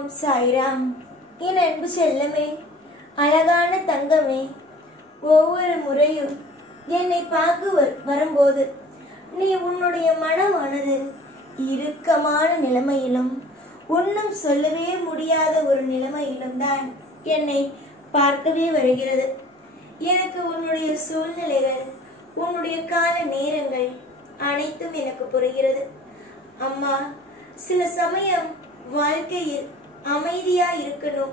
ஓம் சாய்ராம். என் அன்பு செல்லமே, அழகான தங்கமே, ஒவ்வொரு முறையும் என்னை பார்க்க வரும்போது நீ உன்னுடைய மனமானது இறுக்கமான நிலைமையிலும் ஒன்றும் சொல்லவே முடியாத ஒரு நிலைமையிலும் தான் என்னை பார்க்கவே வருகிறது. எனக்கு உன்னுடைய சூழ்நிலைகள், உன்னுடைய கால நேரங்கள் அனைத்தும் எனக்கு புரிகிறது. அம்மா, சில சமயம் வாழ்க்கையில் அமைதியா இருக்கணும்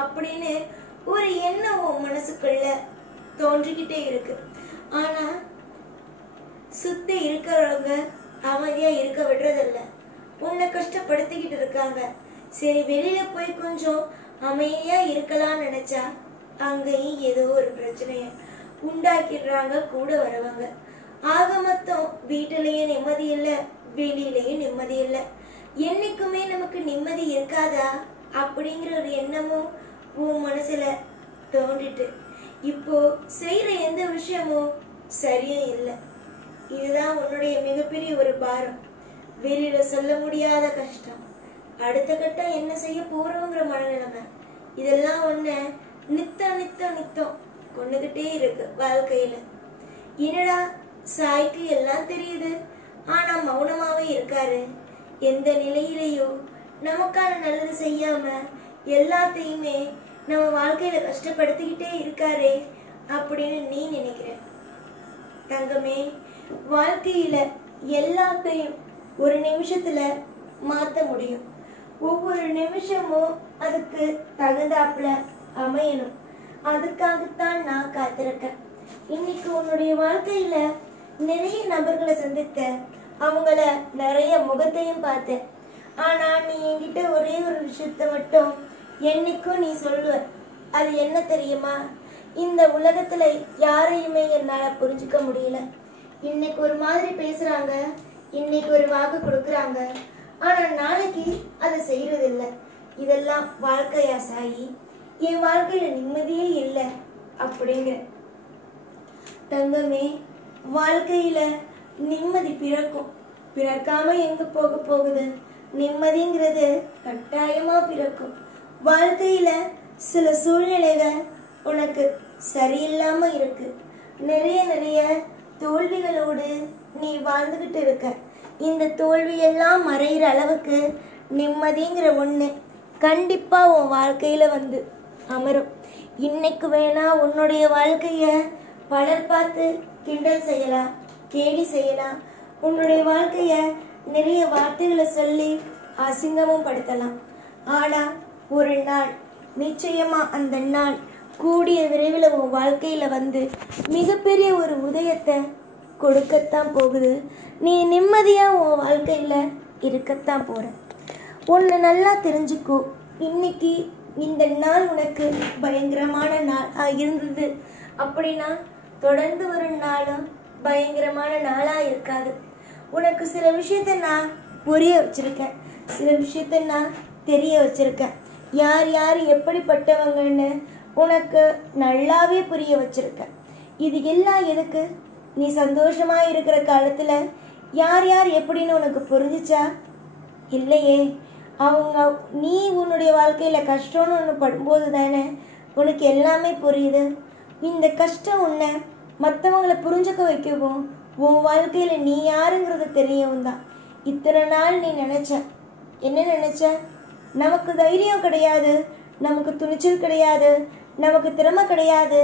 அப்படின்னு ஒரு எண்ணம் உன் மனசுக்குள்ள தோன்றிக்கிட்டே இருக்கு. ஆனா சுத்தி இருக்கிறவங்க அமைதியா இருக்க விடுறதில்ல, உன்னை கஷ்டப்படுத்திக்கிட்டு இருக்காங்க. சரி, வெளியில போய் கொஞ்சம் அமைதியா இருக்கலாம்னு நினைச்சா அங்கேயும் ஏதோ ஒரு பிரச்சனைய உண்டாக்கிடுறாங்க கூட வரவங்க. ஆக மொத்தம் வீட்டிலேயே நிம்மதி இல்லை, வெளியிலேயே நிம்மதி இல்லை. என்னைக்குமே நமக்கு நிம்மதி இருக்காதா அப்படிங்கிற ஒரு எண்ணமும் உன் மனசுல தோன்றிட்டு இப்போ செய்யற எந்த விஷயமும் சரியும் இல்லை. இதுதான் உன்னுடைய மிகப்பெரிய ஒரு பாரம், வெளியில சொல்ல முடியாத கஷ்டம், அடுத்த கட்டம் என்ன செய்ய போறோங்கிற மனநிலைமை. இதெல்லாம் ஒண்ணு நித்தம் கொண்டுகிட்டே இருக்கு வாழ்க்கையில. என்னடா சாய்க்கு எல்லாம் தெரியுது, ஆனா மௌனமாவே இருக்காரு. எந்த நிலையிலையோ நமக்கான நல்லது செய்யாம எல்லாத்தையுமே நம்ம வாழ்க்கையில கஷ்டப்படுத்திக்கிட்டே இருக்காரே அப்படின்னு நீ நினைக்கிற. தங்கமே, வாழ்க்கையில எல்லாத்தையும் ஒரு நிமிஷத்துல மாத்த முடியும். ஒவ்வொரு நிமிஷமும் அதுக்கு தகுந்தாப்புல அமையணும். அதுக்காகத்தான் நான் காத்திருக்கேன். இன்னைக்கு உன்னுடைய வாழ்க்கையில நிறைய நபர்களை சந்தித்த, அவங்கள நிறைய முகத்தையும் பார்த்தேன். ஆனா நீ என்கிட்ட ஒரே ஒரு விஷயத்த மட்டும் என்னைக்கும் நீ சொல்லுவ. அது என்ன தெரியுமா? இந்த உலகத்துல யாரையுமே என்னால புரிஞ்சுக்க முடியல. இன்னைக்கு ஒரு மாதிரி பேசுறாங்க, இன்னைக்கு ஒரு வாக்கு கொடுக்கறாங்க, ஆனா நாளைக்கு அதை செய்யறது இல்லை. இதெல்லாம் வாழ்க்கையா சாயி? என் வாழ்க்கையில நிம்மதியே இல்லை அப்படிங்கிற. தங்கமே, வாழ்க்கையில நிம்மதி பிறக்கும், பிறக்காம எங்க போக போகுது? நிம்மதிங்கிறது கட்டாயமா பிறக்கும். வாழ்க்கையில சில சூழ்நிலைகள் உனக்கு சரியில்லாம இருக்கு. நிறைய தோல்விகளோடு நீ வாழ்ந்துகிட்டு இருக்க. இந்த தோல்வியெல்லாம் மறைகிற அளவுக்கு நிம்மதிங்கிற ஒண்ணு கண்டிப்பா உன் வாழ்க்கையில வந்து அமரும். இன்னைக்கு வேணா உன்னுடைய வாழ்க்கைய பலர் பார்த்து கிண்டல் செய்யலாம், கேலி செய்யலாம். உன்னுடைய வாழ்க்கைய நிறைய வார்த்தைகளை சொல்லி அசிங்கமும் படுத்தலாம். ஆனா ஒரு நாள் நிச்சயமா அந்த நாள் கூடிய விரைவில் உன் வாழ்க்கையில வந்து மிகப்பெரிய ஒரு உதயத்தை கொடுக்கத்தான் போகுது. நீ நிம்மதியா உன் வாழ்க்கையில இருக்கத்தான் போற. ஒன்னு நல்லா தெரிஞ்சுக்கோ. இன்னைக்கு இந்த நாள் உனக்கு பயங்கரமான நாள் இருந்தது அப்படின்னா தொடர்ந்து ஒரு நாளும் பயங்கரமான நாளா இருக்காது. உனக்கு சில விஷயத்த நான் புரிய வச்சிருக்கேன், சில விஷயத்த நான் தெரிய வச்சிருக்கேன். யார் யார் எப்படிப்பட்டவங்கன்னு உனக்கு நல்லாவே புரிய வச்சிருக்கேன். இது எல்லாம் எதுக்கு? நீ சந்தோஷமா இருக்கிற காலத்துல யார் யார் எப்படின்னு உனக்கு புரிஞ்சிச்சா? இல்லையே. அவங்க நீ உன்னுடைய வாழ்க்கையில கஷ்டம்னு ஒன்று படும்போது தானே உனக்கு எல்லாமே புரியுது. இந்த கஷ்டம் உன்னை மற்றவங்களை புரிஞ்சுக்க வைக்கவும் உன் வாழ்க்கையில நீ யாருங்கிறது தெரியவும் தான். இத்தனை நாள் நீ நினைச்ச என்ன நினைச்ச? நமக்கு தைரியம் கிடையாது, நமக்கு துணிச்சல் கிடையாது, நமக்கு திறமை கிடையாது,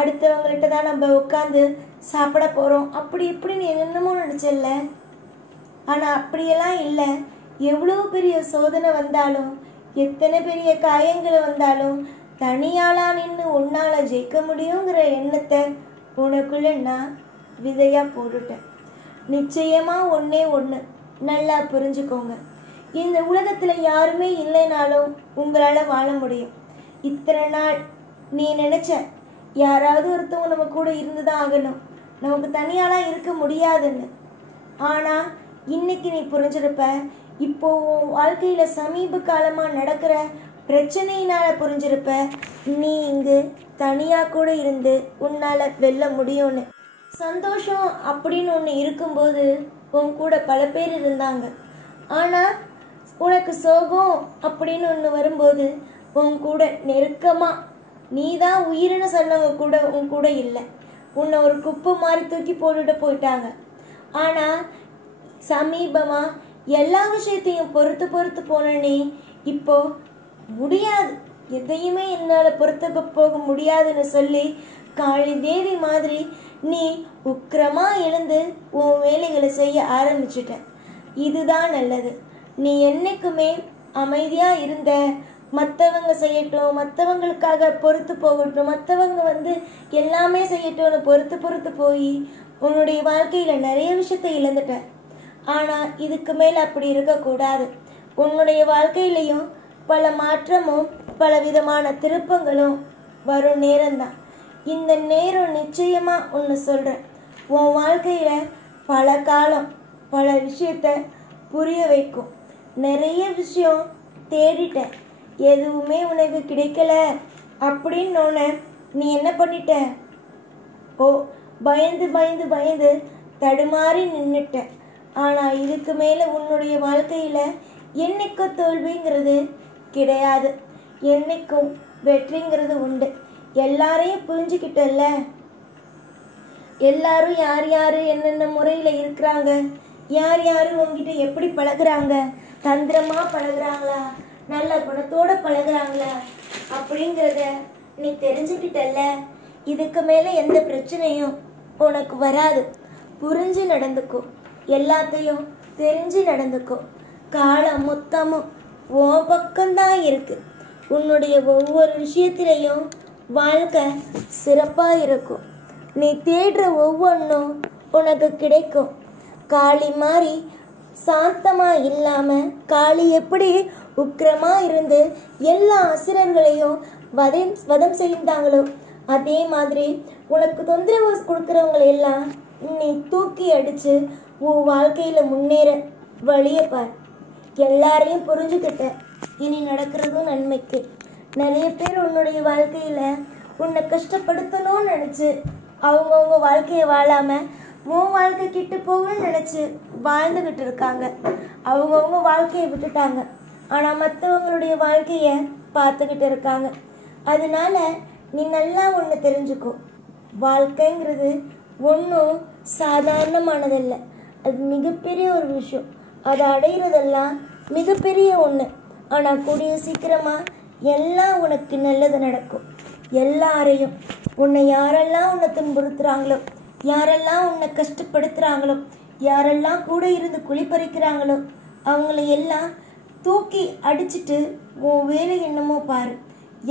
அடுத்தவங்கள்ட்ட தான் நம்ம உட்காந்து சாப்பிட போறோம், அப்படி இப்படின்னு என்னென்னமோ நினைச்சல. ஆனா அப்படியெல்லாம் இல்லை. எவ்வளவு பெரிய சோதனை வந்தாலும், எத்தனை பெரிய காயங்கள் வந்தாலும் தனியாளா நின்று உன்னால ஜெயிக்க முடியுங்கிற எண்ணத்தை உனக்குள்ள நான் விதையா போட்டுட்டேன். நிச்சயமா ஒன்னே ஒண்ணு நல்லா புரிஞ்சுக்கோங்க. இந்த உலகத்துல யாருமே இல்லைனாலும் உங்களால வாழ முடியும். இத்தனை நாள் நீ நினைச்ச யாராவது ஒருத்தவங்க நம்ம கூட இருந்துதான் ஆகணும், நமக்கு தனியாளா இருக்க முடியாதுன்னு. ஆனா இன்னைக்கு நீ புரிஞ்சிருப்ப. இப்போ உன் வாழ்க்கையில சமீப காலமா நடக்கிற பிரச்சனையினால புரிஞ்சிருப்ப நீ இங்கு தனியா கூட இருந்து உன்னால வெல்ல முடியும்னு. சந்தோஷம் அப்படின்னு ஒன்று இருக்கும்போது உன் கூட பல பேர் இருந்தாங்க. ஆனா உனக்கு சோகம் அப்படின்னு ஒன்று வரும்போது உன் கூட நெருக்கமா நீ தான் உயிரினு சொன்னவங்க கூட உன் கூட இல்லை. உன்னை ஒரு குப்பை மாதிரி தூக்கி போட்டுட்டு போயிட்டாங்க. ஆனால் சமீபமாக எல்லா விஷயத்தையும் பொறுத்து பொறுத்து போனே இப்போ முடியாது, எதையுமே என்னால் பொறுத்துக்க போக முடியாதுன்னு சொல்லி காளி தேவி மாதிரி நீ உக்கிரமாக எழுந்து உன் வேலைகளை செய்ய ஆரம்பிச்சிட்ட. இதுதான் நல்லது. நீ என்னைக்குமே அமைதியாக இருந்த, மற்றவங்க செய்யட்டும், மற்றவங்களுக்காக பொறுத்து போகட்டும், மற்றவங்க எல்லாமே செய்யட்டும்னு பொறுத்து போய் உன்னுடைய வாழ்க்கையில் நிறைய விஷயத்தை இழந்துட்ட. ஆனால் இதுக்கு மேலே அப்படி இருக்கக்கூடாது. உன்னுடைய வாழ்க்கையிலையும் பல மாற்றமும் பல விதமான திருப்பங்களும் வரும் நேரம்தான். இந்த நேரம் நிச்சயமாக ஒன்று சொல்கிறேன், உன் வாழ்க்கையில் பல காலம் பல விஷயத்த புரிய வைக்கும். நிறைய விஷயம் தேடிட்ட, எதுவுமே உனக்கு கிடைக்கல அப்படின்னு நீ என்ன பண்ணிட்ட? பயந்து பயந்து பயந்து தடுமாறி நின்றுட்ட. ஆனால் இதுக்கு மேலே உன்னுடைய வாழ்க்கையில் என்னைக்கும் தோல்விங்கிறது கிடையாது, என்னைக்கும் வெற்றிங்கிறது உண்டு. எல்லாரையும் புரிஞ்சுக்கிட்டல்ல, எல்லாரும் யார் யார் என்னென்ன முறையில் இருக்கிறாங்க, யார் யார் உங்ககிட்ட எப்படி பழகுறாங்க, தந்திரமாக பழகுறாங்களா, நல்ல குணத்தோடு பழகுறாங்களா அப்படிங்கிறத நீ தெரிஞ்சுக்கிட்டல்ல. இதுக்கு மேலே எந்த பிரச்சனையும் உனக்கு வராது. புரிஞ்சு நடந்துக்கோ, எல்லாத்தையும் தெரிஞ்சு நடந்துக்கோ. காலம் மொத்தமும் உன் பக்கம்தான் இருக்கு. உன்னுடைய ஒவ்வொரு விஷயத்திலையும் வாழ்க்கை சிறப்பாக இருக்கும். நீ தேடுற ஒவ்வொன்றும் உனக்கு கிடைக்கும். காளி மாதிரி சாந்தமாக இல்லாமல், காளி எப்படி உக்கிரமாக இருந்து எல்லா அசுரர்களையும் வதம் செய்தாங்களோ அதே மாதிரி உனக்கு தொந்தரவு கொடுக்குறவங்களையெல்லாம் நீ தூக்கி அடித்து உன் வாழ்க்கையில் முன்னேற வழியை பார். எல்லாரையும் புரிஞ்சுக்கிட்ட, இனி நடக்கிறதும் நன்மைக்கு. நிறைய பேர் உன்னுடைய வாழ்க்கையில் உன்னை கஷ்டப்படுத்தணும்னு நினச்சி அவங்கவுங்க வாழ்க்கையை வாழாமல் உன் வாழ்க்கை கிட்ட போகணும்னு நினச்சி வாழ்ந்துக்கிட்டு இருக்காங்க. அவங்கவுங்க வாழ்க்கையை விட்டுட்டாங்க, ஆனால் மற்றவங்களுடைய வாழ்க்கையை பார்த்துக்கிட்டு இருக்காங்க. அதனால நீ நல்லா ஒன்று தெரிஞ்சுக்கோ, வாழ்க்கைங்கிறது ஒன்றும் சாதாரணமானதில்லை. அது மிகப்பெரிய ஒரு விஷயம். அதை அடைகிறதெல்லாம் மிகப்பெரிய ஒன்று. ஆனால் கூடிய சீக்கிரமாக எல்லாம் உனக்கு நல்லது நடக்கும். எல்லாரையும் உன்னை யாரெல்லாம் உன்னை துன்புறுத்துகிறாங்களோ, யாரெல்லாம் உன்னை கஷ்டப்படுத்துகிறாங்களோ, யாரெல்லாம் கூட இருந்து குளிப்பறிக்கிறாங்களோ அவங்கள எல்லாம் தூக்கி அடிச்சுட்டு உன் வேலை என்னமோ பாரு.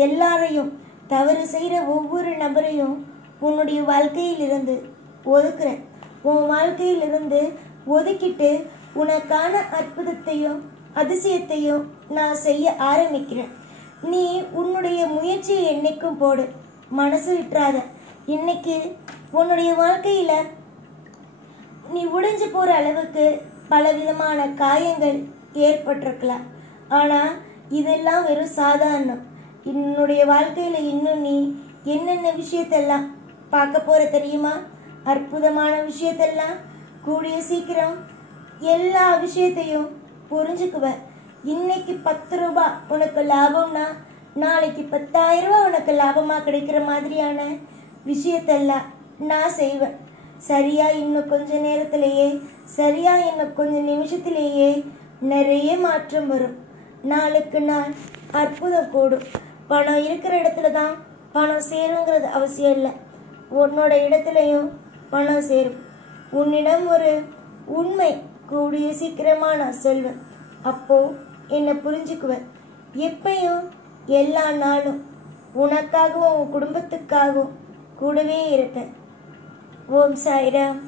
எல்லாரையும், தவறு செய்கிற ஒவ்வொரு நபரையும் உன்னுடைய வாழ்க்கையிலிருந்து ஒதுக்குறேன். உன் வாழ்க்கையிலிருந்து ஒதுக்கிட்டு உனக்கான அற்புதத்தையும் அதிசயத்தையும் நான் செய்ய ஆரம்பிக்கிறேன். நீ உன்னுடைய முயற்சியை என்னைக்கும் போடு, மனசு விட்டுறாத. இன்னைக்கு உன்னுடைய வாழ்க்கையில் நீ உடைஞ்சு போகிற அளவுக்கு பலவிதமான காயங்கள் ஏற்பட்டிருக்கலாம். ஆனால் இதெல்லாம் வெறும் சாதாரணம். என்னுடைய வாழ்க்கையில் இன்னும் நீ என்னென்ன விஷயத்தெல்லாம் பார்க்க போகிற தெரியுமா? அற்புதமான விஷயத்தெல்லாம் கூடிய சீக்கிரம் எல்லா விஷயத்தையும் புரிஞ்சுக்குவ. இன்னைக்கு 10 ரூபாய் உனக்கு லாபம்னா நாளைக்கு 10,000 ரூபாய் உனக்கு லாபமாக கிடைக்கிற மாதிரியான விஷயத்தெல்லாம் நான் செய்வேன். சரியா இன்னும் கொஞ்ச நேரத்திலேயே, சரியா இன்னும் கொஞ்ச நிமிஷத்திலேயே நிறைய மாற்றம் வரும். நாளுக்கு நாள் அற்புதம் கூடும். பணம் இருக்கிற இடத்துல தான் பணம் சேருங்கிறது அவசியம் இல்லை. உன்னோட இடத்துலையும் பணம் சேரும். உன்னிடம் ஒரு உண்மை கூடிய சீக்கிரமாக நான் சொல்வேன். அப்போ என்னை புரிஞ்சுக்குவேன். எப்பயும் எல்லா நாளும் உனக்காகவும் உன் குடும்பத்துக்காகவும் கூடவே இருப்பேன். ஓம் சாய்ராம்.